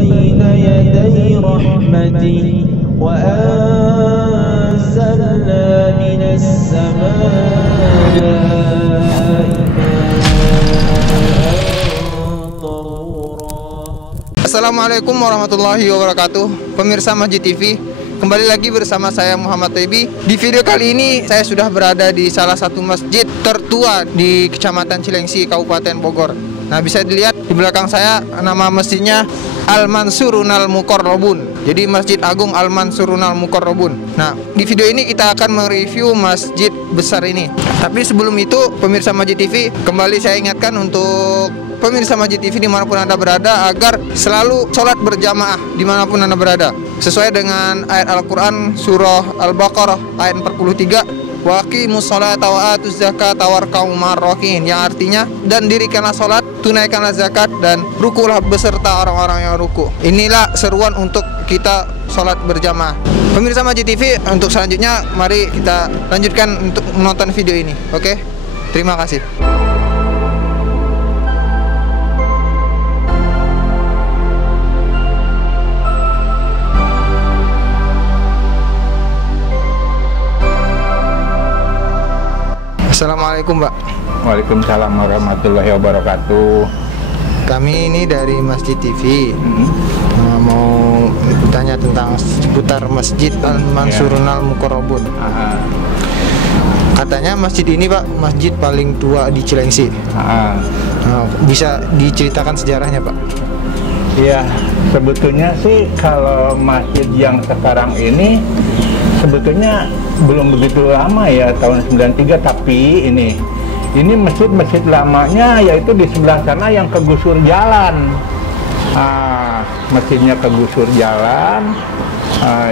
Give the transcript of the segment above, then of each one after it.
بين يدي رحمته وأنزلنا من السماء Assalamualaikum warahmatullahi wabarakatuh. Pemirsa Masjid TV, kembali lagi bersama saya Muhammad Tebi. Di video kali ini saya sudah berada di salah satu masjid tertua di Kecamatan Cilengsi, Kabupaten Bogor. Nah, bisa dilihat di belakang saya, nama masjidnya Al-Mansurunal Muqarrabun. Jadi Masjid Agung Al-Mansurunal Muqarrabun. Nah, di video ini kita akan mereview masjid besar ini. Tapi sebelum itu, pemirsa Masjid TV, kembali saya ingatkan untuk pemirsa Masjid TV dimanapun Anda berada agar selalu sholat berjamaah dimanapun Anda berada, sesuai dengan ayat Al-Quran surah Al-Baqarah ayat 43, wa aqimus sholata wa atuz zakata warka'u ma'ar-raki'in, yang artinya, dan dirikanlah sholat, tunaikanlah zakat, dan rukulah beserta orang-orang yang ruku. Inilah seruan untuk kita sholat berjamaah. Pemirsa Masjid TV, untuk selanjutnya mari kita lanjutkan untuk menonton video ini. Oke, terima kasih. Assalamualaikum, Mbak. Waalaikumsalam warahmatullahi wabarakatuh. Kami ini dari Masjid TV, mau tanya tentang seputar Masjid Al-Mansurunal Muqarrabun. Katanya masjid ini, Pak, masjid paling tua di Cilengsi. Bisa diceritakan sejarahnya, Pak? Iya, sebetulnya sih kalau masjid yang sekarang ini sebetulnya belum begitu lama ya, tahun 93, tapi ini masjid lamanya yaitu di sebelah sana yang kegusur jalan. Masjidnya kegusur jalan.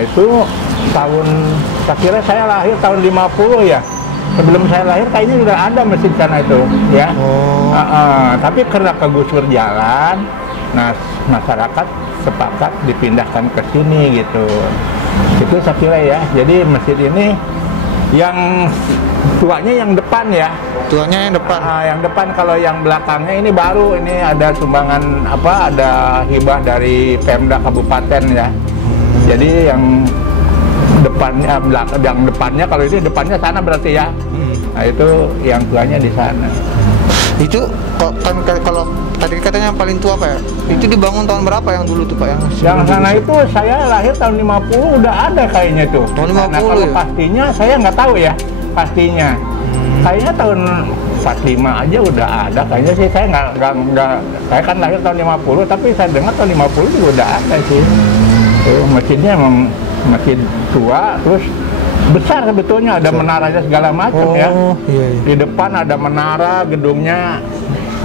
Itu tahun, saya kira saya lahir tahun 50 ya. Sebelum saya lahir kayaknya sudah ada masjid sana itu ya. Tapi karena kegusur jalan, nah masyarakat sepakat dipindahkan ke sini gitu. Itu saya kira ya. Jadi masjid ini yang tuanya yang depan ya. Tuanya yang depan. Yang depan, kalau yang belakangnya ini baru, ini ada sumbangan ada hibah dari Pemda Kabupaten ya. Jadi yang depannya, yang depannya, kalau ini depannya sana berarti ya. Nah, itu yang tuanya di sana. Itu kan kalau tadi katanya yang paling tua, Pak ya? Itu dibangun tahun berapa yang dulu tuh, Pak? Yang sana itu saya lahir tahun 50 udah ada kayaknya tuh. Tahun 50 nah, kalau ya? pastinya saya nggak tahu ya, pastinya. Kayaknya tahun 45 aja udah ada kayaknya sih. Saya saya kan lahir tahun 50, tapi saya dengar tahun 50 juga udah ada sih. Masjidnya emang masjid tua, terus besar sebetulnya, ada menaranya segala macam ya. Iya. Di depan ada menara, gedungnya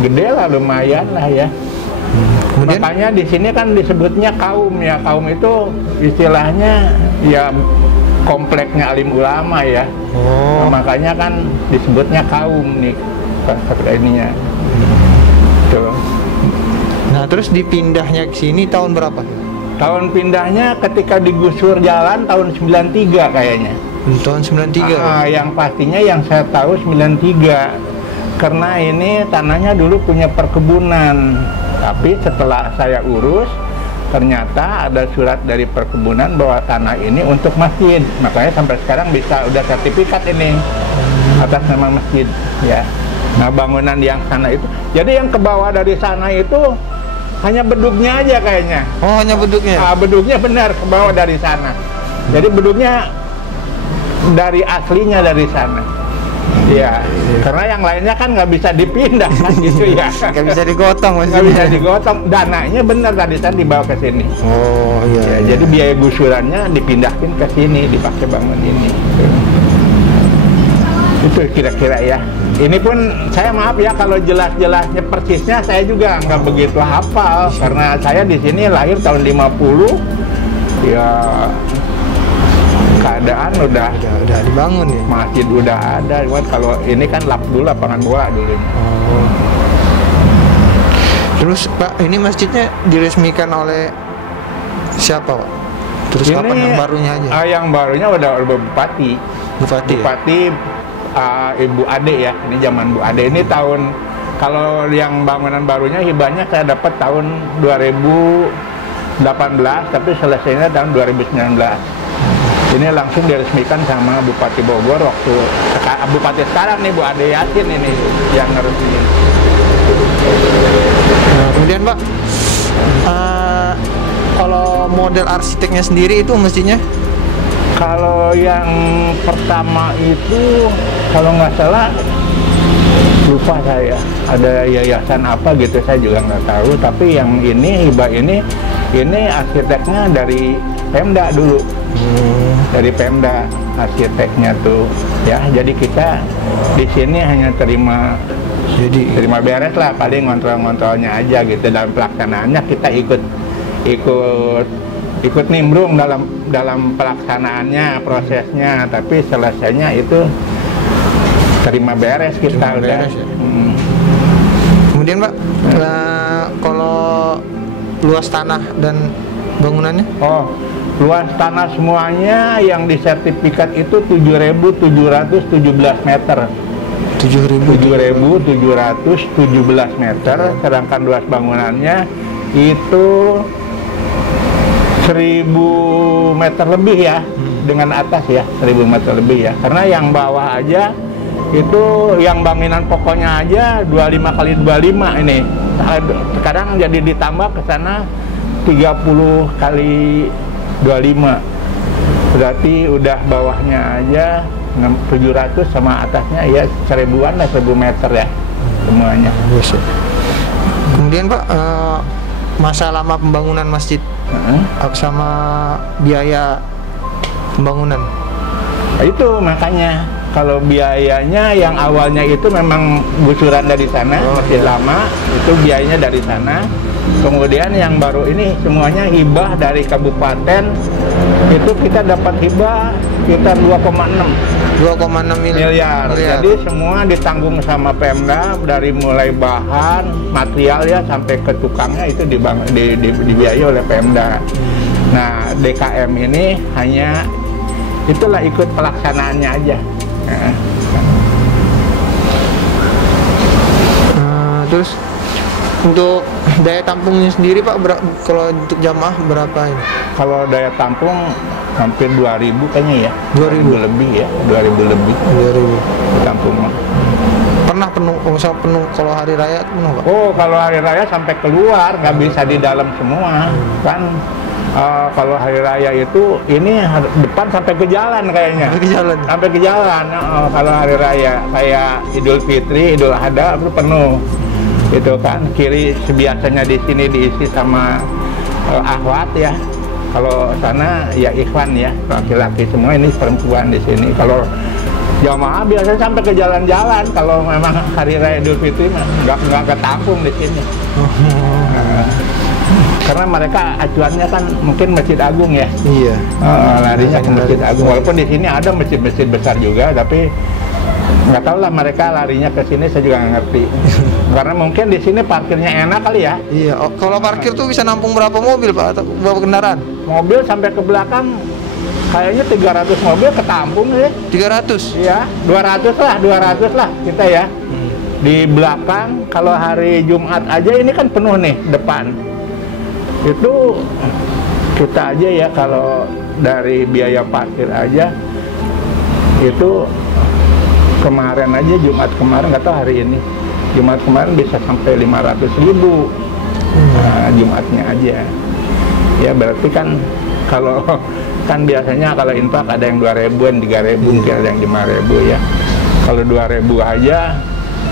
gede lah, lumayan lah ya. Kemudian, makanya di sini kan disebutnya kaum ya. Kaum itu istilahnya ya kompleknya alim ulama ya. Nah, makanya kan disebutnya kaum nih ininya. Tuh. Nah, terus dipindahnya ke sini tahun berapa? Tahun pindahnya ketika digusur jalan tahun 93 kayaknya. Tahun 93. Yang pastinya yang saya tahu 93. Karena ini tanahnya dulu punya perkebunan. Tapi setelah saya urus, ternyata ada surat dari perkebunan bahwa tanah ini untuk masjid. Makanya sampai sekarang bisa udah sertifikat ini atas nama masjid ya. Nah, bangunan yang sana itu, jadi yang ke bawah dari sana itu hanya bedugnya aja kayaknya. Oh, hanya bedugnya? Bedugnya benar ke bawah dari sana. Jadi bedugnya dari aslinya dari sana. Ya, karena yang lainnya kan nggak bisa dipindah kan gitu ya. Nggak bisa digotong, nggak bisa digotong. Dananya benar tadi saya dibawa ke sini. Oh iya. Ya, jadi biaya gusurannya dipindahkan ke sini, dipakai bangun ini. Itu kira-kira ya. Ini pun saya maaf ya kalau jelas-jelasnya persisnya saya juga nggak begitu hafal, karena saya di sini lahir tahun 50. Ya keadaan udah dibangun ya. Masjid udah ada, cuman kalau ini kan dulu lapangan bola dulu. Terus Pak, ini masjidnya diresmikan oleh siapa, Pak? Terus ini, kapan yang barunya aja? Yang barunya udah Bupati. Bupati ya? Ibu Ade ya, ini zaman Bu Ade. Ini tahun, kalau yang bangunan barunya hibahnya saya dapat tahun 2000 tapi selesainya tahun 2019. Ini langsung diresmikan sama Bupati Bogor waktu Bupati sekarang nih, Bu Ade Yasin ini yang ngeresmiin. Nah, kemudian Pak, kalau model arsiteknya sendiri itu mestinya? Kalau yang pertama itu kalau nggak salah lupa saya, ada yayasan apa gitu saya juga nggak tahu. Tapi yang ini hibah ini arsiteknya dari Pemda dulu, dari Pemda arsiteknya tuh ya. Jadi kita di sini hanya terima beres lah, paling ngontrol-ngontrolnya aja gitu. Dalam pelaksanaannya kita ikut nimbrung dalam pelaksanaannya, prosesnya, tapi selesainya itu terima beres kita udah. Beres, ya? Kemudian Pak, kalau luas tanah dan bangunannya? Oh, luas tanah semuanya yang disertifikat itu 7.717 meter. 7.717 meter, sedangkan luas bangunannya itu 1.000 meter lebih ya, dengan atas ya, 1.000 meter lebih ya. Karena yang bawah aja itu yang bangunan pokoknya aja 25 kali 25 ini. Sekarang jadi ditambah ke sana 30 kali 25. Berarti udah bawahnya aja 700 sama atasnya ya 1.000-an lah, 1.000 meter ya semuanya. Kemudian Pak, masa lama pembangunan masjid sama biaya pembangunan? Nah, itu makanya kalau biayanya yang awalnya itu memang gusuran dari sana, masjid lama itu biayanya dari sana. Kemudian yang baru ini semuanya hibah dari kabupaten, itu kita dapat hibah sekitar 2,6 miliar. Jadi semua ditanggung sama Pemda, dari mulai bahan, material ya sampai ke tukangnya itu dibiayai oleh Pemda. Nah, DKM ini hanya itulah ikut pelaksanaannya aja. Terus untuk daya tampungnya sendiri Pak, kalau untuk jamaah berapa ini? Kalau daya tampung hampir 2.000 kayaknya ya. 2.000 lebih ya, 2.000 lebih. 2.000 tampung. Pernah penuh, penuh kalau hari raya penuh Pak? Oh, kalau hari raya sampai keluar, nggak bisa di dalam semua kan. Kalau hari raya itu ini depan sampai ke jalan kayaknya. Sampai ke jalan. Kalau hari raya kayak Idul Fitri, Idul Adha itu penuh. Itu kan kiri biasanya di sini diisi sama akhwat ya. Kalau sana ya ikhwan ya, laki-laki semua, ini perempuan di sini. Kalau jamaah biasanya sampai ke jalan-jalan. Kalau memang hari raya Idul Fitri nggak ketampung di sini. Karena mereka acuannya kan mungkin Masjid Agung ya. Iya. Larinya ke Masjid Agung. Walaupun di sini ada masjid-masjid besar juga, tapi nggak tahu lah mereka larinya ke sini, saya juga nggak ngerti. Karena mungkin di sini parkirnya enak kali ya. Iya. Kalau parkir tuh bisa nampung berapa mobil Pak, atau berapa kendaraan? Mobil sampai ke belakang kayaknya 300 mobil ketampung ya. 300? Iya, 200 lah kita ya. Di belakang kalau hari Jumat aja ini kan penuh nih depan. Itu kita aja ya, kalau dari biaya parkir aja itu kemarin aja, Jumat kemarin, nggak tahu hari ini, Jumat kemarin bisa sampai 500.000 Jumatnya aja ya. Berarti kan kalau kan biasanya kalau infak ada yang 2.000-an, 3.000, mungkin ada yang 5.000 ya. Kalau 2.000 aja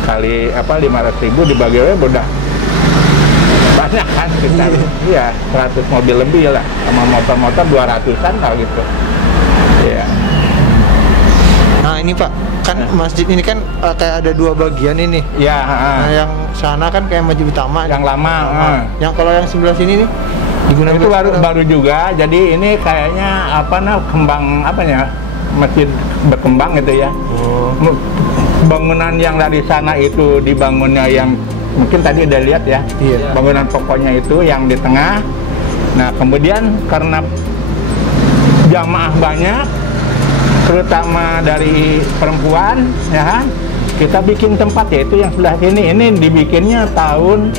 kali 500.000 dibagi oleh udah banyak kan, sekitar ya 100 mobil lebih lah, sama motor-motor 200-an kalau gitu ya. Nah ini Pak, kan masjid ini kan kayak ada dua bagian ini ya. Nah yang sana kan kayak masjid utama, yang lama. Yang kalau yang sebelah sini nih digunakan itu baru juga. Jadi ini kayaknya kembang masjid berkembang gitu ya. Bangunan yang dari sana itu dibangunnya yang mungkin tadi udah lihat ya. Iya. Bangunan pokoknya itu yang di tengah. Nah kemudian karena jamaah banyak, terutama dari perempuan ya kan, kita bikin tempat yaitu yang sebelah sini. Ini dibikinnya tahun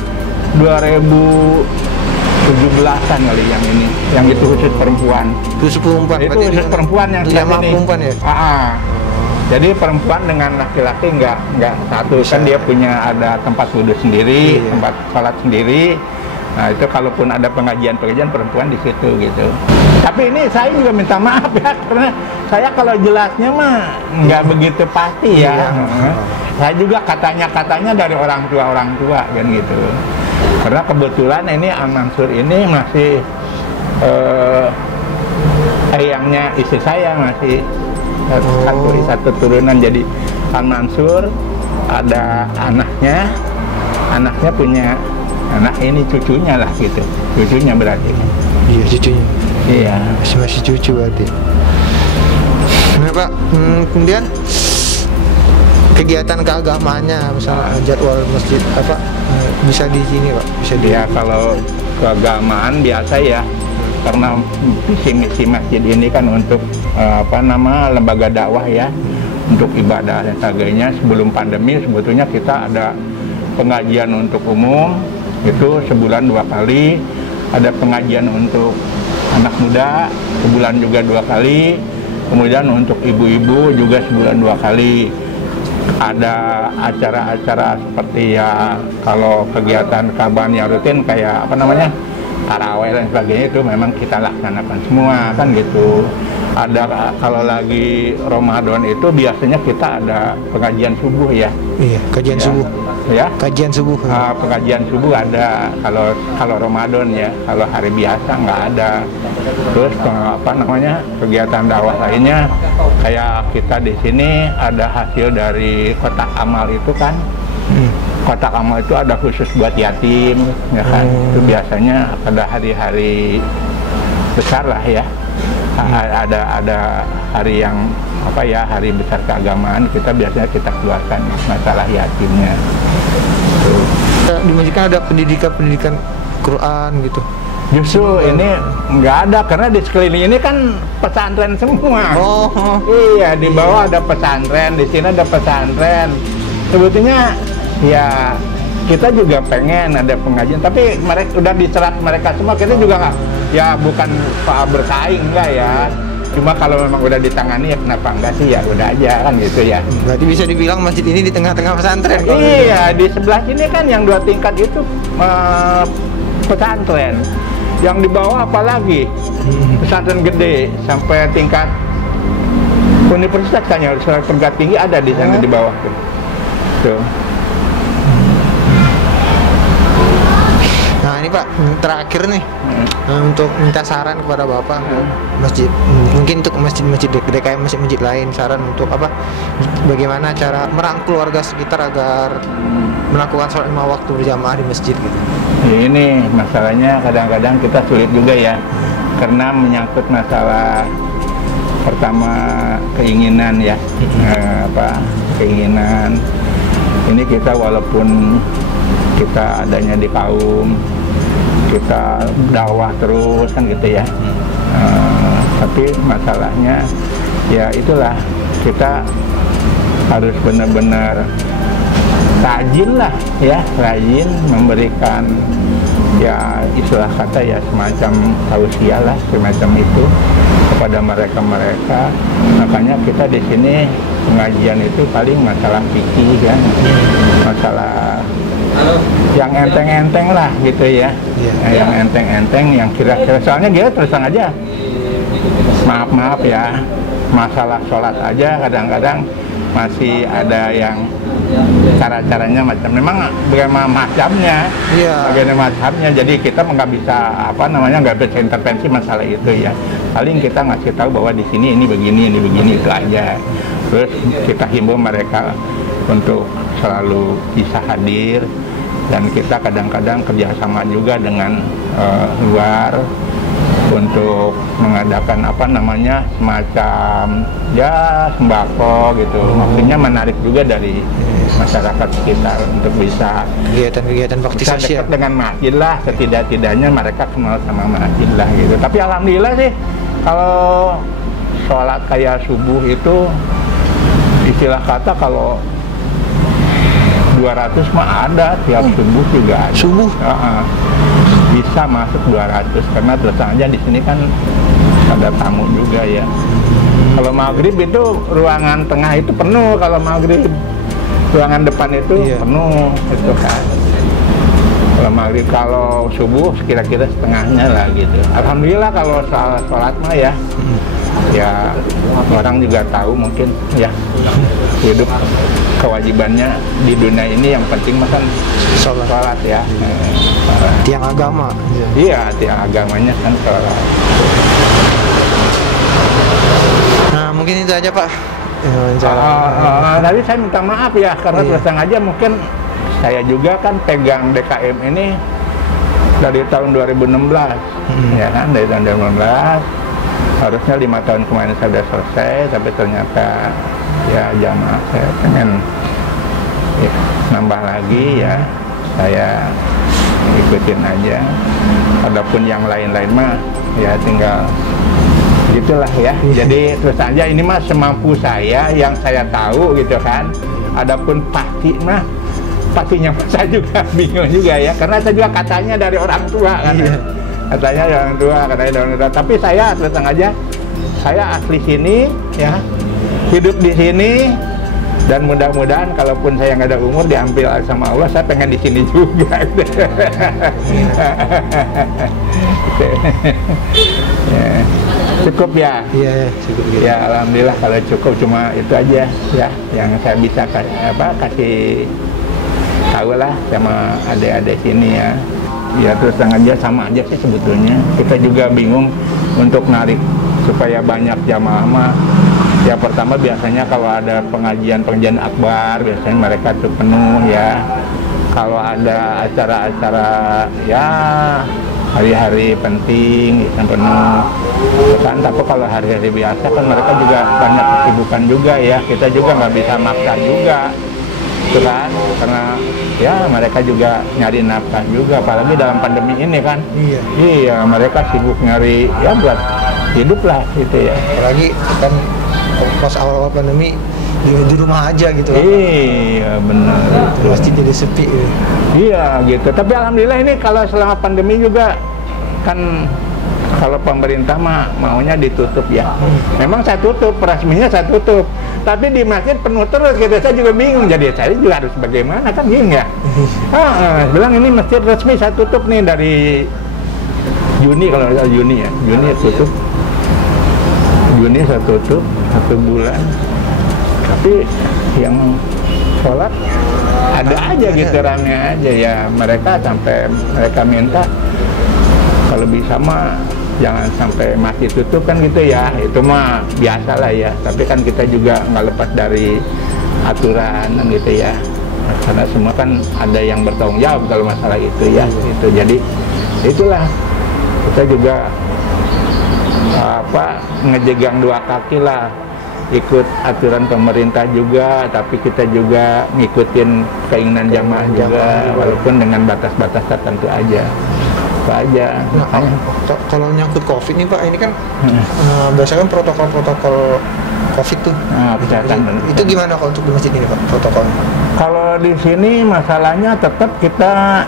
2015 17-an kali yang ini, yang itu khusus perempuan. Khusus perempuan. Itu berarti khusus perempuan yang jamaah ini. perempuan ya. Jadi perempuan dengan laki-laki nggak satu. Bisa. Kan dia punya ada tempat wudhu sendiri, Iya. tempat sholat sendiri. Nah itu kalaupun ada pengajian perempuan di situ gitu. Tapi ini saya juga minta maaf ya, karena saya kalau jelasnya mah nggak begitu pasti ya. Iya. Saya juga katanya dari orang tua kan gitu. Karena kebetulan ini Al Mansur ini masih ayangnya istri saya masih satu turunan. Jadi Al Mansur ada anaknya punya anak, ini cucunya lah gitu, cucunya berarti. Iya, cucunya. Iya. Masih cucu berarti. Nah Pak, kemudian kegiatan keagamaannya, misalnya jadwal masjid apa bisa di sini Pak? Bisa di. Ya kalau keagamaan biasa ya, karena misi masjid ini kan untuk lembaga dakwah ya, untuk ibadah dan sebagainya. Sebelum pandemi sebetulnya kita ada pengajian untuk umum itu sebulan 2 kali, ada pengajian untuk anak muda sebulan juga 2 kali, kemudian untuk ibu-ibu juga sebulan 2 kali. Ada acara-acara seperti ya kalau kegiatan kaban yang rutin kayak taraweh dan sebagainya, itu memang kita laksanakan semua kan gitu. Ada kalau lagi Ramadan itu biasanya kita ada pengajian subuh ya. Iya, kajian Ya. subuh. Ya. Kajian subuh. Pengajian subuh ada kalau Ramadan ya, kalau hari biasa nggak ada. Terus kegiatan dakwah lainnya kayak kita di sini ada hasil dari kotak amal itu kan. Kotak amal itu ada khusus buat yatim ya kan. Itu biasanya pada hari-hari besar lah ya. Ada hari yang hari besar keagamaan, kita biasanya kita keluarkan masalah yatimnya. Di masjid kan ada pendidikan Quran gitu. Justru ini nggak ada, karena di sekeliling ini kan pesantren semua. Oh. Iya, di bawah ada pesantren, di sini ada pesantren. Sebetulnya ya kita juga pengen ada pengajian, tapi mereka udah diserat mereka semua. Kita juga nggak, ya bukan bersaing enggak ya. Cuma kalau memang udah ditangani ya kenapa enggak sih, ya udah aja kan gitu ya. Berarti bisa dibilang masjid ini di tengah-tengah pesantren. Iya, di sebelah sini kan yang 2 tingkat itu pesantren. Yang di bawah apalagi pesantren gede sampai tingkat universitas kan ya, perguruan tinggi ada di sana di bawah tuh. Tuh. Nah ini Pak, terakhir nih untuk minta saran kepada Bapak masjid, mungkin untuk masjid-masjid gede kayak masjid-masjid lain, saran untuk bagaimana cara merangkul warga sekitar agar melakukan sholat 5 waktu berjamaah di masjid gitu. Ini masalahnya kadang-kadang kita sulit juga ya, karena menyangkut masalah pertama keinginan ya, keinginan. Ini kita walaupun kita adanya di kaum, kita dakwah terus kan gitu ya, tapi masalahnya ya itulah, kita harus benar-benar rajin lah ya, rajin memberikan ya istilah kata ya semacam tausiah lah, semacam itu kepada mereka. Makanya kita di sini pengajian itu paling masalah fikih kan, masalah yang enteng-enteng lah gitu ya. Yang enteng-enteng, yang kira-kira, soalnya dia terus terang aja, maaf ya, masalah sholat aja kadang-kadang masih ada yang cara-caranya memang bagaimana macamnya, bagaimana macamnya. Jadi kita nggak bisa nggak bisa intervensi masalah itu ya. Paling kita ngasih tahu bahwa di sini ini begini itu aja. Terus kita himbau mereka untuk selalu bisa hadir, dan kita kadang-kadang kerjasama juga dengan luar untuk mengadakan semacam ya sembako gitu. Maksudnya menarik juga dari masyarakat sekitar untuk bisa kegiatan bakti sosial dekat dengan masjid lah, setidak-tidaknya mereka kenal sama masjid lah gitu. Tapi alhamdulillah sih kalau sholat kayak subuh itu istilah kata kalau 200 mah ada tiap subuh juga ada. Subuh? Bisa bisa masuk 200 karena terus aja di sini kan ada tamu juga ya. Kalau maghrib itu ruangan tengah itu penuh, kalau maghrib ruangan depan itu penuh itu kan. Kalau maghrib, kalau subuh kira-kira setengahnya lah gitu. Alhamdulillah kalau soal sholat mah ya, ya orang juga tahu mungkin ya hidup kewajibannya di dunia ini yang penting mah kan sholat ya. Tiang agama. Iya, tiang agamanya kan sholat. Nah, mungkin itu aja Pak. Tapi saya minta maaf ya karena terus terang aja mungkin saya juga kan pegang DKM ini dari tahun 2016 ya kan, dari tahun 2016 harusnya 5 tahun kemarin saya sudah selesai, tapi ternyata ya jamaah saya pengen ya, nambah lagi ya, saya ikutin aja. Adapun yang lain-lain mah ya tinggal gitulah ya. Jadi terus aja ini mah semampu saya yang saya tahu gitu kan. Adapun pasti mah pastinya saya juga bingung juga ya, karena saya juga katanya dari orang tua kan. Katanya dari orang tua, tapi saya terus aja saya asli sini ya, hidup di sini, dan mudah-mudahan kalaupun saya nggak ada umur diambil sama Allah, saya pengen di sini juga. Ya, cukup ya. Iya, cukup. Ya alhamdulillah kalau cukup, cuma itu aja ya yang saya bisa kasih tahu lah sama adik-adik sini ya. Ya terus aja sama aja sih sebetulnya. Kita juga bingung untuk narik supaya banyak jamaah mah. Ya pertama biasanya kalau ada pengajian akbar biasanya mereka tuh penuh ya. Kalau ada acara-acara ya hari-hari penting yang penuh kan. Tapi kalau hari-hari biasa kan mereka juga banyak kesibukan juga ya. Kita juga nggak bisa maksa juga kan, karena ya mereka juga nyari nafkah juga, apalagi dalam pandemi ini kan. Iya mereka sibuk nyari ya buat hidup lah gitu ya. Apalagi kan pas awal-awal pandemi di rumah aja gitu kan. Iya benar. Masjid jadi sepi gitu. Iya gitu. Tapi alhamdulillah ini kalau selama pandemi juga kan, kalau pemerintah mah maunya ditutup ya. Memang saya tutup, resminya saya tutup. Tapi di masjid penuh terus gitu, saya juga bingung. Jadi saya juga harus bagaimana kan, bingung ya. Bilang ini masjid resmi saya tutup nih dari Juni, kalau nggak salah Juni ya. Juni tutup. Juni saya tutup 1 bulan. Tapi yang sholat ada aja gitu, rame aja ya. Mereka sampai mereka minta kalau bisa mah jangan sampai masih tutup kan gitu ya. Itu mah biasa lah ya, tapi kan kita juga nggak lepas dari aturan kan gitu ya, karena semua kan ada yang bertanggung jawab kalau masalah itu ya. Itu jadi itulah kita juga ngejegang 2 kaki lah, ikut aturan pemerintah juga, tapi kita juga ngikutin keinginan jamaah juga, walaupun dengan batas-batas tertentu aja. Aja. Nah, kalau nyangkut COVID nih Pak, ini kan biasanya kan protokol COVID tuh. Itu gimana kalau untuk di masjid ini Pak, protokolnya? Kalau di sini masalahnya tetap kita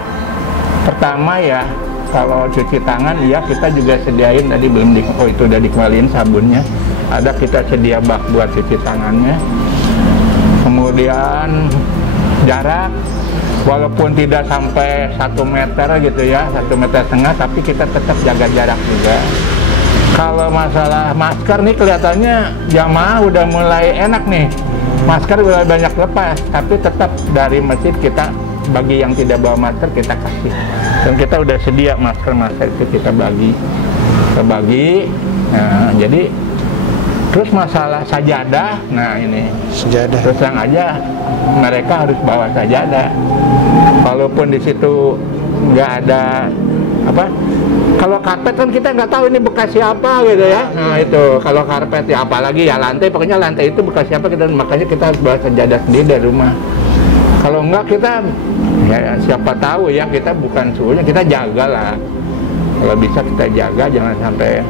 pertama ya, kalau cuci tangan ya kita juga sediain tadi itu udah dikembaliin sabunnya. Ada kita sedia bak buat cuci tangannya. Kemudian jarak, walaupun tidak sampai 1 meter gitu ya, 1,5 meter, tapi kita tetap jaga jarak juga. Kalau masalah masker nih kelihatannya jamaah udah mulai enak nih, masker udah banyak lepas, tapi tetap dari masjid kita bagi yang tidak bawa masker kita kasih, dan kita udah sedia masker itu kita bagi. Nah, jadi terus masalah sajadah, nah ini sajadah terus yang aja mereka harus bawa sajadah. Walaupun di situ nggak ada kalau karpet kan kita nggak tahu ini bekas siapa gitu ya. Nah itu kalau karpet ya, apalagi ya lantai, pokoknya lantai itu bekas siapa, makanya kita harus bawa sajadah sendiri dari rumah. Kalau enggak kita ya siapa tahu ya, kita bukan suhunya, kita jaga lah. Kalau bisa kita jaga, jangan sampai.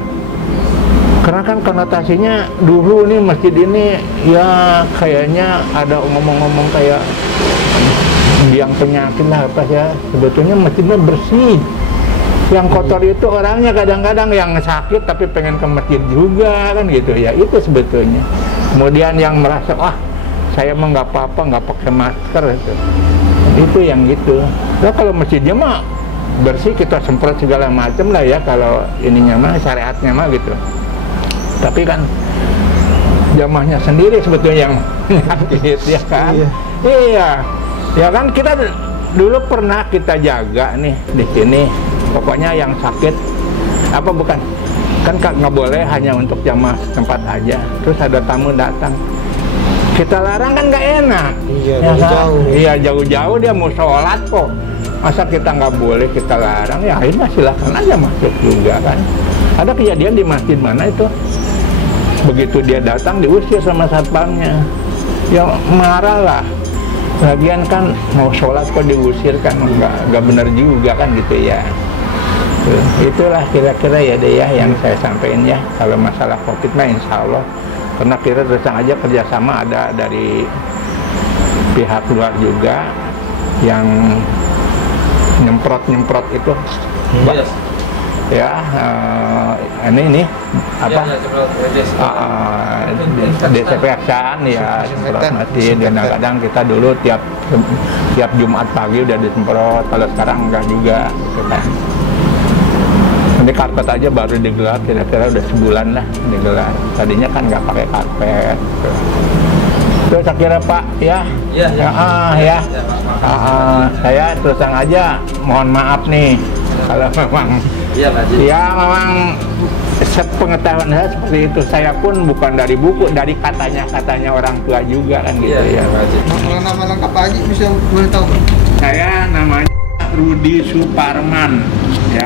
Karena kan konotasinya dulu nih masjid ini ya kayaknya ada ngomong-ngomong kayak biang penyakit lah apa ya. Sebetulnya masjidnya bersih. Yang kotor itu orangnya kadang-kadang yang sakit tapi pengen ke masjid juga kan gitu ya, itu sebetulnya. Kemudian yang merasa wah saya mah nggak apa-apa nggak pakai masker itu yang gitu. Nah kalau masjidnya mah bersih, kita semprot segala macam lah ya kalau ininya mah syariatnya mah gitu. Tapi kan jamaahnya sendiri sebetulnya yang sakit ya kan. Iya ya kan, kita dulu pernah kita jaga nih di sini. Pokoknya yang sakit apa bukan kan nggak boleh hanya untuk jamaah tempat aja. Terus ada tamu datang, kita larang kan nggak enak. Iya, ya kan? jauh. Iya jauh-jauh dia mau sholat kok. Masa kita nggak boleh kita larang? Ya akhirnya silakan aja masuk juga kan. Ada kejadian di masjid mana itu, begitu dia datang diusir sama satpamnya. Ya marah lah. Lagian kan mau sholat kok diusir kan nggak benar juga kan gitu ya. Itulah kira-kira ya deh ya yang saya sampaikan ya kalau masalah COVID mah insya Allah, karena kita terus aja kerjasama ada dari pihak luar juga yang nyemprot itu ya ini apa desinfektan ya, semprot masjid. Kadang-kadang kita dulu tiap Jumat pagi udah disemprot, kalau sekarang enggak juga gitu kan. Ini karpet aja baru digelar kira-kira udah sebulan lah digelar. Tadinya kan nggak pakai karpet. Itu saya kira Pak ya. Saya terus terang aja mohon maaf nih kalau memang memang sepengetahuan saya seperti itu. Saya pun bukan dari buku, dari katanya orang tua juga kan gitu ya. Kalau nama lengkap Pak Haji bisa boleh tahu? Saya namanya Rudi Suparman ya.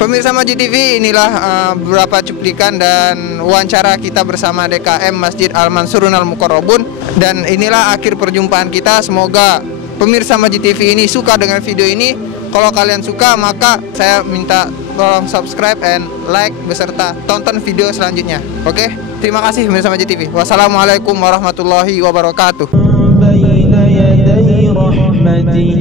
Pemirsa Masjid TV, inilah beberapa cuplikan dan wawancara kita bersama DKM Masjid Al-Mansurun Al-Muqarrabun. Dan inilah akhir perjumpaan kita. Semoga pemirsa Masjid TV ini suka dengan video ini. Kalau kalian suka, maka saya minta tolong subscribe and like beserta tonton video selanjutnya. Oke? Terima kasih pemirsa Masjid TV. Wassalamualaikum warahmatullahi wabarakatuh. بين يدي رحمتي